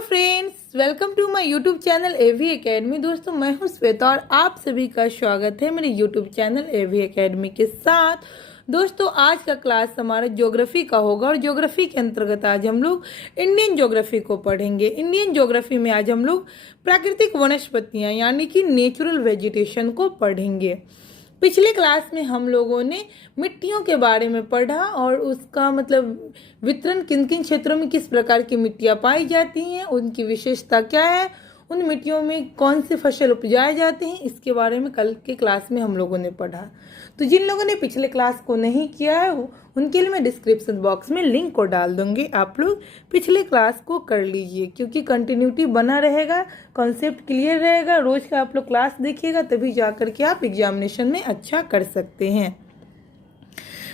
Hello friends, welcome to my YouTube channel AV academy. दोस्तों, मैं हूं श्वेता और आप सभी का स्वागत है मेरे यूट्यूब चैनल एवी एकेडमी के साथ। दोस्तों, आज का क्लास हमारा ज्योग्राफी का होगा और ज्योग्राफी के अंतर्गत आज हम लोग इंडियन ज्योग्राफी को पढ़ेंगे। इंडियन ज्योग्राफी में आज हम लोग प्राकृतिक वनस्पतियाँ यानी कि नेचुरल वेजिटेशन को पढ़ेंगे। पिछले क्लास में हम लोगों ने मिट्टियों के बारे में पढ़ा और उसका मतलब वितरण किन किन क्षेत्रों में किस प्रकार की मिट्टियाँ पाई जाती हैं, उनकी विशेषता क्या है, उन मिट्टियों में कौन से फसल उपजाए जाते हैं, इसके बारे में कल के क्लास में हम लोगों ने पढ़ा। तो जिन लोगों ने पिछले क्लास को नहीं किया है उनके लिए मैं डिस्क्रिप्शन बॉक्स में लिंक को डाल दूंगी। आप लोग पिछले क्लास को कर लीजिए क्योंकि कंटिन्यूटी बना रहेगा, कॉन्सेप्ट क्लियर रहेगा। रोज का आप लोग क्लास देखिएगा तभी जाकर के आप एग्जामिनेशन में अच्छा कर सकते हैं।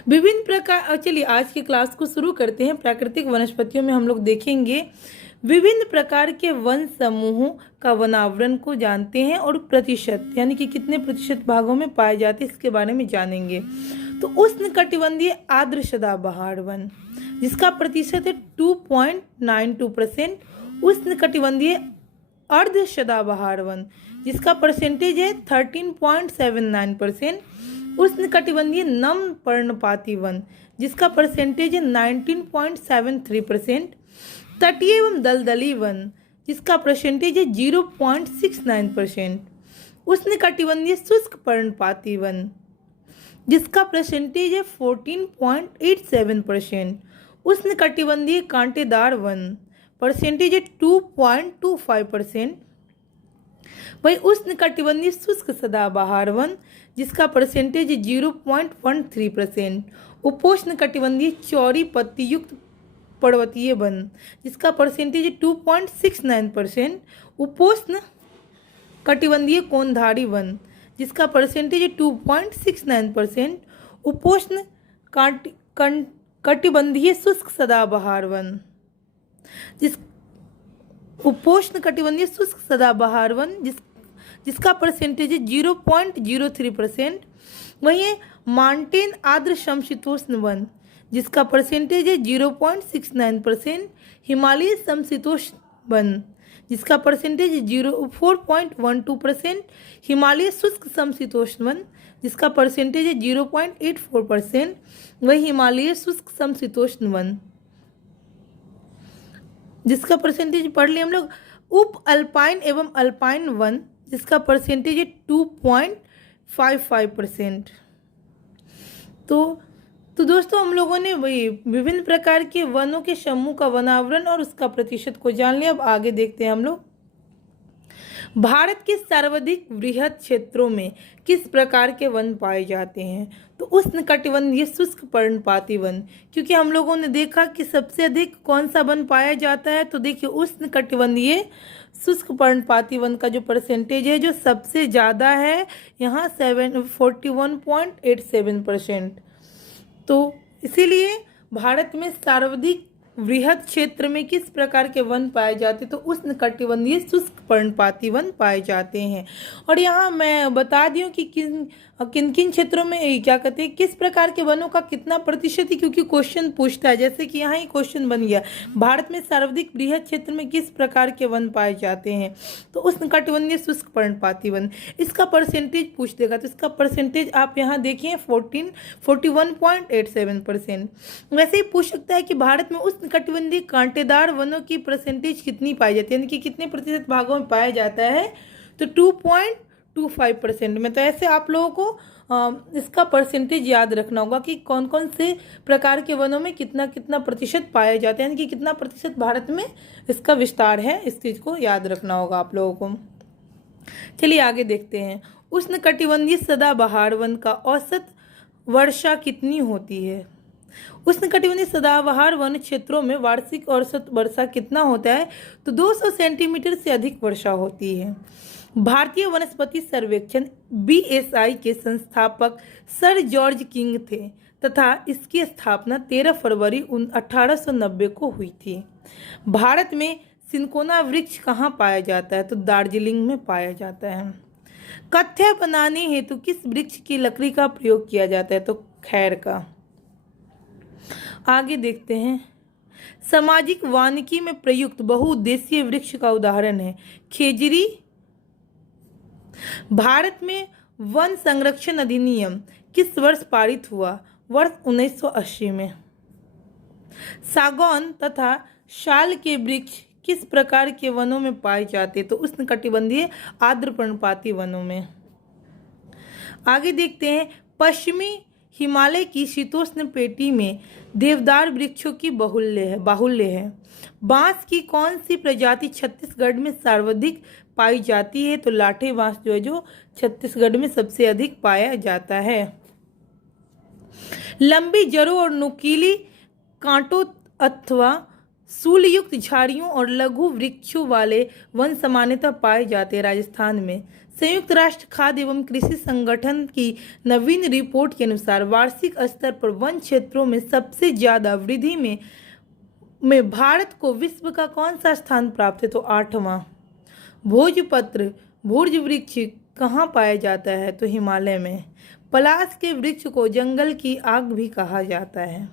विभिन्न प्रकार, चलिए आज की क्लास को शुरू करते हैं। प्राकृतिक वनस्पतियों में हम लोग देखेंगे विभिन्न प्रकार के वन समूहों का वनावरण को जानते हैं और प्रतिशत यानी कि कितने प्रतिशत भागों में पाए जाते हैं इसके बारे में जानेंगे। तो उष्णकटिबंधीय आर्द्र सदाबहार वन जिसका प्रतिशत है 2.92%, उष्णकटिबंधीय अर्ध सदाबहार वन जिसका परसेंटेज है 13.79%, उष्णकटिबंधीय नम पर्णपाती वन जिसका परसेंटेज है 19.73%, तटीय एवं दलदली वन जिसका परसेंटेज है 0.69%, उष्णकटिबंधीय शुष्क पर्णपाती वन जिसका परसेंटेज है 14.87%, उष्णकटिबंधीय कांटेदार वन परसेंटेज है 2.25%, वही उष्णकटिबंधीय शुष्क सदाबहार वन जिसका परसेंटेज 0.13%, उपोष्णकटिबंधीय चौड़ी पत्ती युक्त पर्वतीय वन जिसका परसेंटेज 2.69%, उपोष्ण कटिबंधीय कोनधारी वन जिसका परसेंटेज 2.69%, उपोष्ण कटिबंधीय शुष्क सदाबहार वन उपोष्ण कटिबंधीय शुष्क सदाबहार वन जिसका परसेंटेज 0.03%, वहीं माउंटेन आर्द्र समशीतोष्ण वन जिसका परसेंटेज है 0.69%, हिमालय समशीतोष्ण वन जिसका परसेंटेज 4.12%, हिमालय शुष्क समशीतोष्ण वन जिसका परसेंटेज है 0.84%, वही हिमालय शुष्क समशीतोष्ण वन जिसका परसेंटेज पढ़ लिया हम लोग। उप अल्पाइन एवं अल्पाइन वन जिसका परसेंटेज है 2.55%। तो दोस्तों, हम लोगों ने वही विभिन्न प्रकार के वनों के समूह का वनावरण और उसका प्रतिशत को जान लिया। अब आगे देखते हैं हम लोग भारत के सर्वाधिक वृहद क्षेत्रों में किस प्रकार के वन पाए जाते हैं। तो उष्णकटिबंधीय शुष्क पर्णपाती वन, क्योंकि हम लोगों ने देखा कि सबसे अधिक कौन सा वन पाया जाता है। तो देखिए उष्णकटिबंधीय शुष्क पर्णपाती वन का जो परसेंटेज है जो सबसे ज़्यादा है यहाँ 41.87%। तो इसीलिए भारत में सर्वाधिक वृहद क्षेत्र में किस प्रकार के वन पाए जाते तो उष्णकटिबंधीय शुष्क पर्णपाती वन पाए जाते हैं। और यहाँ मैं बता दी हूँ कि किन किन क्षेत्रों में क्या कहते हैं किस प्रकार के वनों का कितना प्रतिशत है, क्योंकि क्वेश्चन पूछता है। जैसे कि यहाँ ही क्वेश्चन बन गया भारत में सर्वाधिक वृहद क्षेत्र में किस प्रकार के वन पाए जाते हैं। तो उष्णकटिबंधीय शुष्क पर्णपाती वन इसका परसेंटेज पूछ देगा। तो इसका परसेंटेज आप यहाँ देखिए 41.87%। वैसे ही पूछ सकता है कि भारत में उष्णकटिबंधीय कांटेदार वनों की परसेंटेज कितनी पाई जाती है, यानी कि कितने प्रतिशत भागों में पाया जाता है। तो 2.25% में। तो ऐसे आप लोगों को इसका परसेंटेज याद रखना होगा कि कौन कौन से प्रकार के वनों में कितना कितना प्रतिशत पाया जाता है, यानी कि कितना प्रतिशत भारत में इसका विस्तार है। इस चीज़ को याद रखना होगा आप लोगों को। चलिए आगे देखते हैं। उष्णकटिबंधीय सदाबहार वन का औसत वर्षा कितनी होती है। उष्णकटिबंधीय सदाबहार वन क्षेत्रों में वार्षिक औसत वर्षा कितना होता है। तो 200 सेंटीमीटर से अधिक वर्षा होती है। भारतीय वनस्पति सर्वेक्षण BSI के संस्थापक सर जॉर्ज किंग थे तथा इसकी स्थापना 13 फरवरी 1890 को हुई थी। भारत में सिनकोना वृक्ष कहाँ पाया जाता है। तो दार्जिलिंग में पाया जाता है। कथ्य बनाने हेतु किस वृक्ष की लकड़ी का प्रयोग किया जाता है। तो खैर का। आगे देखते हैं। सामाजिक वानिकी में प्रयुक्त बहुउद्देशीय वृक्ष का उदाहरण है खेजड़ी। भारत में वन संरक्षण अधिनियम किस वर्ष पारित हुआ? वर्ष 1980 में। सागौन तथा शाल के वृक्ष किस प्रकार के वनों में पाए जाते? तो उष्णकटिबंधीय आर्द्र पर्णपाती वनों में। आगे देखते हैं, पश्चिमी हिमालय की शीतोष्ण पेटी में देवदार वृक्षों की बाहुल्य है। बांस की कौन सी प्रजाति छत्तीसगढ़ में सर्वाधिक पाई जाती है? तो लाठे बांस जो छत्तीसगढ़ में सबसे अधिक पाया जाता है। लंबी जड़ों और नुकीली कांटों अथवा सूलयुक्त झाड़ियों और लघु वृक्षों वाले वन सामान्यतः पाए जाते हैं राजस्थान में। संयुक्त राष्ट्र खाद्य एवं कृषि संगठन की नवीन रिपोर्ट के अनुसार वार्षिक स्तर पर वन क्षेत्रों में सबसे ज्यादा वृद्धि में भारत को विश्व का कौन सा स्थान प्राप्त है? तो 8वां। भोजपत्र भोज वृक्ष कहाँ पाया जाता है? तो हिमालय में। पलाश के वृक्ष को जंगल की आग भी कहा जाता है।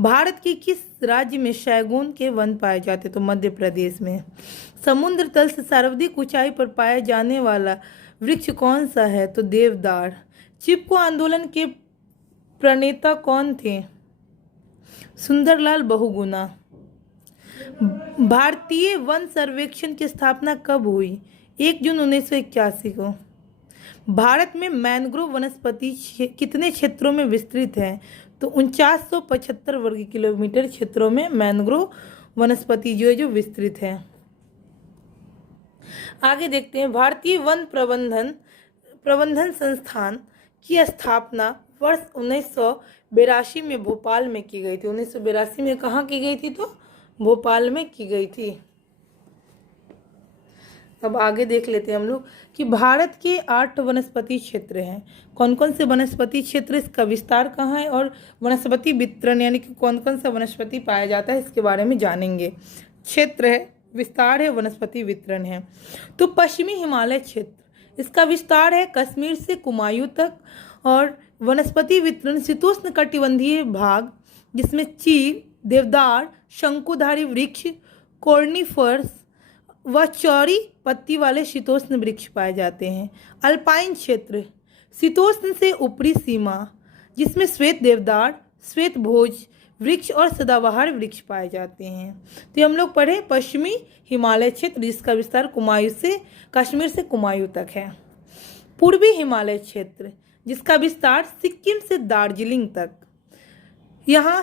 भारत के किस राज्य में शैगोन के वन पाए जाते? तो मध्य प्रदेश में। समुद्र तल से सर्वाधिक ऊंचाई पर पाया जाने वाला वृक्ष कौन सा है? तो देवदार। चिपको आंदोलन के प्रणेता कौन थे? सुंदरलाल बहुगुणा। भारतीय वन सर्वेक्षण की स्थापना कब हुई? 1 जून 1981 को। भारत में मैंग्रोव वनस्पति कितने क्षेत्रों में विस्तृत है? तो 4975 वर्ग किलोमीटर क्षेत्रों में मैंग्रोव वनस्पति जो विस्तृत है। आगे देखते हैं, भारतीय वन प्रबंधन संस्थान की स्थापना वर्ष 1982 में भोपाल में की गई थी। 1982 में कहाँ की गई थी? तो भोपाल में की गई थी। अब आगे देख लेते हैं हम लोग कि भारत के 8 वनस्पति क्षेत्र हैं। कौन कौन से वनस्पति क्षेत्र, इसका विस्तार कहाँ है और वनस्पति वितरण यानी कि कौन कौन सा वनस्पति पाया जाता है इसके बारे में जानेंगे। क्षेत्र है, विस्तार है, वनस्पति वितरण है। तो पश्चिमी हिमालय क्षेत्र, इसका विस्तार है कश्मीर से कुमायूं तक और वनस्पति वितरण शीतोष्ण कटिबंधीय भाग जिसमें चीड़, देवदार, शंकुधारी वृक्ष, कॉर्निफर्स व चौड़ी पत्ती वाले शीतोष्ण वृक्ष पाए जाते हैं। अल्पाइन क्षेत्र, शीतोष्ण से ऊपरी सीमा जिसमें श्वेत देवदार, श्वेत भोज वृक्ष और सदाबहार वृक्ष पाए जाते हैं। तो हम लोग पढ़े पश्चिमी हिमालय क्षेत्र जिसका विस्तार कुमायूं से कश्मीर से कुमायूं तक है। पूर्वी हिमालय क्षेत्र जिसका विस्तार सिक्किम से दार्जिलिंग तक। यहाँ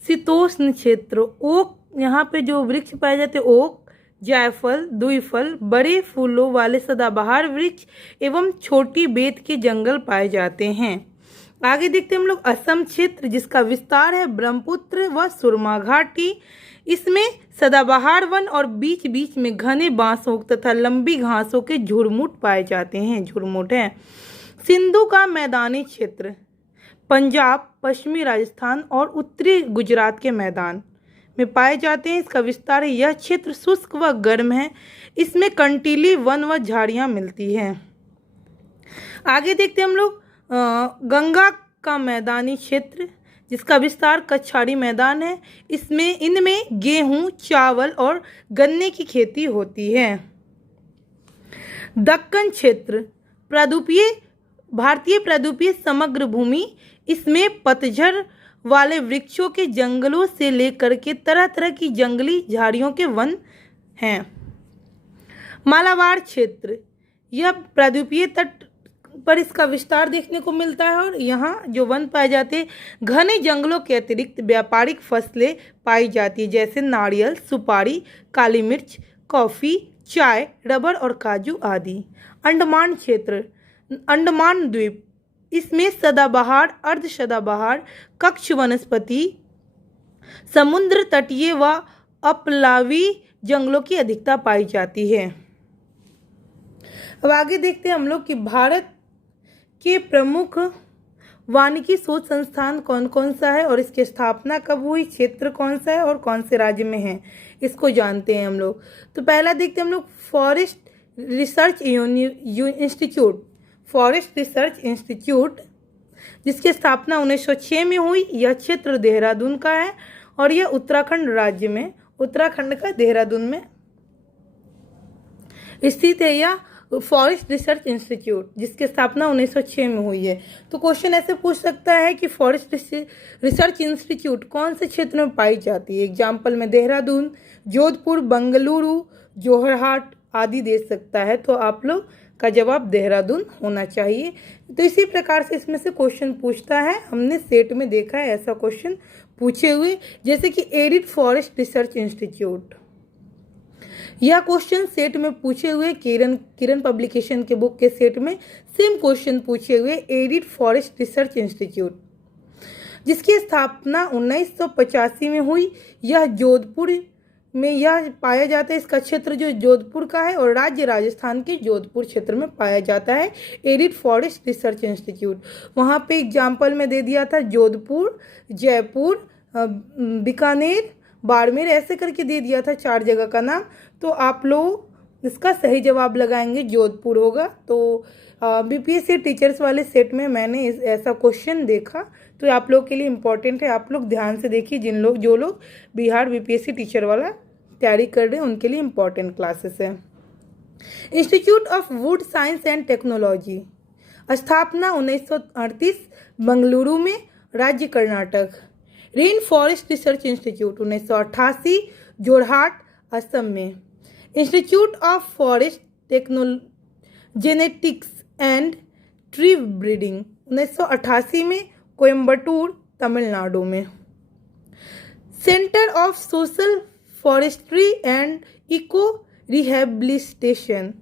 शीतोष्ण क्षेत्र, ओक, यहाँ पे जो वृक्ष पाए जाते हैं ओक, जायफल, द्विफल, बड़े फूलों वाले सदाबहार वृक्ष एवं छोटी बेत के जंगल पाए जाते हैं। आगे देखते हैं हम लोग असम क्षेत्र जिसका विस्तार है ब्रह्मपुत्र व सुरमा घाटी। इसमें सदाबहार वन और बीच बीच में घने बांसों तथा लंबी घासों के झुरमुट पाए जाते हैं। झुरमुट है। सिंधु का मैदानी क्षेत्र पंजाब, पश्चिमी राजस्थान और उत्तरी गुजरात के मैदान में पाए जाते हैं। इसका विस्तार है। यह क्षेत्र शुष्क व गर्म है। इसमें कंटीली वन व झाड़ियाँ मिलती हैं। आगे देखते हैं हम लोग गंगा का मैदानी क्षेत्र जिसका विस्तार कछाड़ी मैदान है। इनमें गेहूं, चावल और गन्ने की खेती होती है। दक्कन क्षेत्र भारतीय प्रायद्वीपीय समग्र भूमि, इसमें पतझड़ वाले वृक्षों के जंगलों से लेकर के तरह तरह की जंगली झाड़ियों के वन हैं। मालाबार क्षेत्र, यह प्रायद्वीपीय तट पर इसका विस्तार देखने को मिलता है और यहाँ जो वन पाए जाते हैं घने जंगलों के अतिरिक्त व्यापारिक फसलें पाई जाती है जैसे नारियल, सुपारी, काली मिर्च, कॉफ़ी, चाय, रबर और काजू आदि। अंडमान क्षेत्र, अंडमान द्वीप, इसमें सदाबहार, अर्ध सदाबहार, कक्ष वनस्पति, समुद्र तटीय व अपलावी जंगलों की अधिकता पाई जाती है। अब आगे देखते हैं हम लोग कि भारत के प्रमुख वानिकी शोध संस्थान कौन कौन सा है और इसकी स्थापना कब हुई, क्षेत्र कौन सा है और कौन से राज्य में है, इसको जानते हैं हम लोग। तो पहला देखते हैं हम लोग फॉरेस्ट रिसर्च इंस्टीट्यूट जिसकी स्थापना 1906 में हुई। यह क्षेत्र देहरादून का है और यह उत्तराखंड राज्य में, उत्तराखंड का देहरादून में स्थित है यह फॉरेस्ट रिसर्च इंस्टीट्यूट, जिसकी स्थापना 1906 में हुई है। तो क्वेश्चन ऐसे पूछ सकता है कि फॉरेस्ट रिसर्च इंस्टीट्यूट कौन से क्षेत्र में पाई जाती है। एग्जाम्पल में देहरादून, जोधपुर, बंगलुरु, जोरहाट आदि दे सकता है। तो आप लोग का जवाब देहरादून होना चाहिए। तो इसी प्रकार से इसमें से क्वेश्चन पूछता है। हमने सेट में देखा है ऐसा क्वेश्चन पूछे हुए, जैसे कि एडिड फॉरेस्ट रिसर्च इंस्टीट्यूट। यह क्वेश्चन सेट में पूछे हुए किरण पब्लिकेशन के बुक के सेट में सेम क्वेश्चन पूछे हुए एडिड फॉरेस्ट रिसर्च इंस्टीट्यूट, जिसकी स्थापना 1985 में हुई। यह जोधपुर में यह पाया जाता है। इसका क्षेत्र जो जोधपुर का है और राज्य राजस्थान के जोधपुर क्षेत्र में पाया जाता है एडिड फॉरेस्ट रिसर्च इंस्टीट्यूट। वहाँ पे एग्जाम्पल में दे दिया था जोधपुर, जयपुर, बीकानेर, बाड़मेर, ऐसे करके दे दिया था 4 जगह का नाम। तो आप लोग इसका सही जवाब लगाएंगे, जोधपुर होगा। तो बीपीएससी टीचर्स वाले सेट में मैंने ऐसा क्वेश्चन देखा, तो आप लोग के लिए इम्पोर्टेंट है। आप लोग ध्यान से देखिए, जो लोग बिहार बीपीएससी टीचर वाला तैयारी कर रहे हैं उनके लिए इम्पोर्टेंट क्लासेस है। Institute of wood science and technology, स्थापना 1938 बंगलुरु में, राज्य Karnataka. Rain forest research institute 1988 Jorhat Assam में। Institute of forest genetics and tree breeding 1988 में, कोयम्बटूर तमिलनाडु में। Centre of social forestry and eco rehabilitation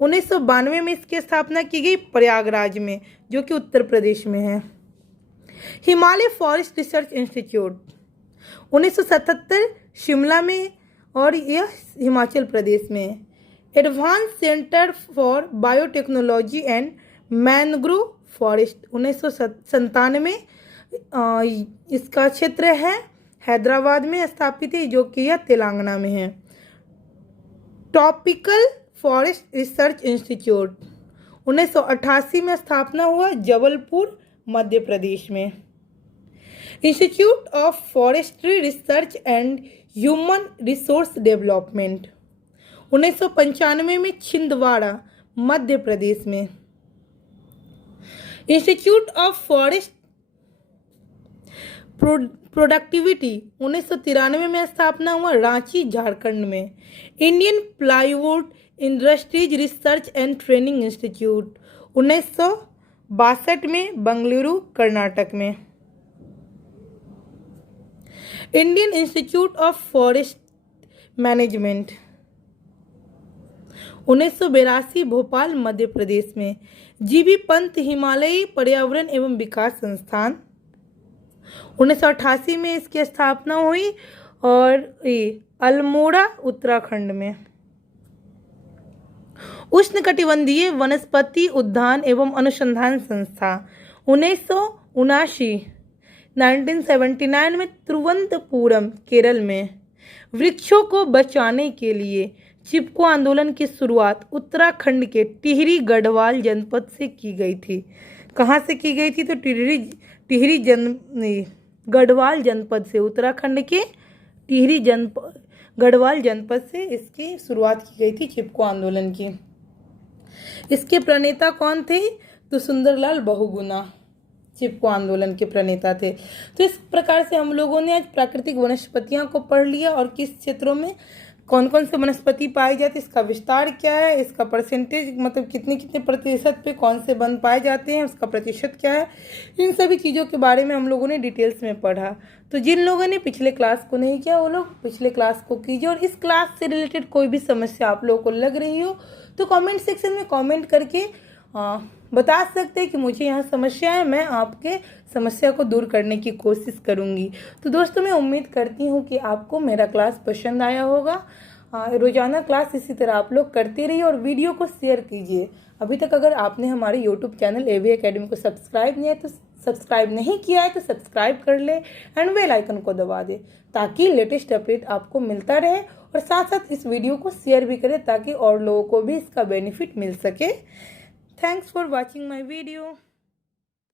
1992 में इसकी स्थापना की गई, प्रयागराज में, जो कि उत्तर प्रदेश में है। Himalaya forest research institute 1977 Shimla में और यह हिमाचल प्रदेश में। Advance centre for biotechnology and mangrove forest 1997 इसका क्षेत्र है हैदराबाद में स्थापित है, जो कि यह तेलंगाना में है। ट्रॉपिकल फॉरेस्ट रिसर्च इंस्टीट्यूट 1988 में स्थापना हुआ, जबलपुर मध्य प्रदेश में। Institute of forestry research and human resource development 1995 में, छिंदवाड़ा मध्य प्रदेश में। इंस्टीट्यूट ऑफ फॉरेस्ट प्रोडक्टिविटी 1993 में स्थापना हुआ, रांची झारखंड में। Indian plywood industries research and training institute 1962 में, बंगलुरु कर्नाटक में। Indian institute of forest management 1982 Bhopal Madhya Pradesh में। जीबी पंत हिमालयी पर्यावरण एवं विकास संस्थान 1988 में इसकी स्थापना हुई, और अल्मोड़ा उत्तराखंड में। उष्णकटिबंधीय वनस्पति उद्यान एवं अनुसंधान संस्था 1979 में, तिरुवनंतपुरम केरल में। वृक्षों को बचाने के लिए चिपको आंदोलन की शुरुआत उत्तराखंड के टिहरी गढ़वाल जनपद से की गई थी। कहाँ से की गई थी? तो गढ़वाल जनपद से, उत्तराखंड के गढ़वाल जनपद से इसकी शुरुआत की गई थी चिपको आंदोलन की। इसके प्रणेता कौन थे? तो सुंदरलाल बहुगुणा चिपको आंदोलन के प्रणेता थे। तो इस प्रकार से हम लोगों ने आज प्राकृतिक वनस्पतियों को पढ़ लिया और किस क्षेत्रों में कौन कौन से वनस्पति पाई जाती है, इसका विस्तार क्या है, इसका परसेंटेज मतलब कितने कितने प्रतिशत पे कौन से वन पाए जाते हैं, उसका प्रतिशत क्या है, इन सभी चीज़ों के बारे में हम लोगों ने डिटेल्स में पढ़ा। तो जिन लोगों ने पिछले क्लास को नहीं किया वो लोग पिछले क्लास को कीजिए, और इस क्लास से रिलेटेड कोई भी समस्या आप लोगों को लग रही हो तो कमेंट सेक्शन में कमेंट करके बता सकते हैं कि मुझे यहाँ समस्या है, मैं आपके समस्या को दूर करने की कोशिश करूँगी। तो दोस्तों मैं उम्मीद करती हूँ कि आपको मेरा क्लास पसंद आया होगा। रोजाना क्लास इसी तरह आप लोग करते रहिए और वीडियो को शेयर कीजिए। अभी तक अगर आपने हमारे यूट्यूब चैनल एवी एकेडमी को सब्सक्राइब नहीं किया है तो सब्सक्राइब कर ले एंड बेल आइकन को दबा दे, ताकि लेटेस्ट अपडेट आपको मिलता रहे, और साथ साथ इस वीडियो को शेयर भी करें ताकि और लोगों को भी इसका बेनिफिट मिल सके। Thanks for watching my video.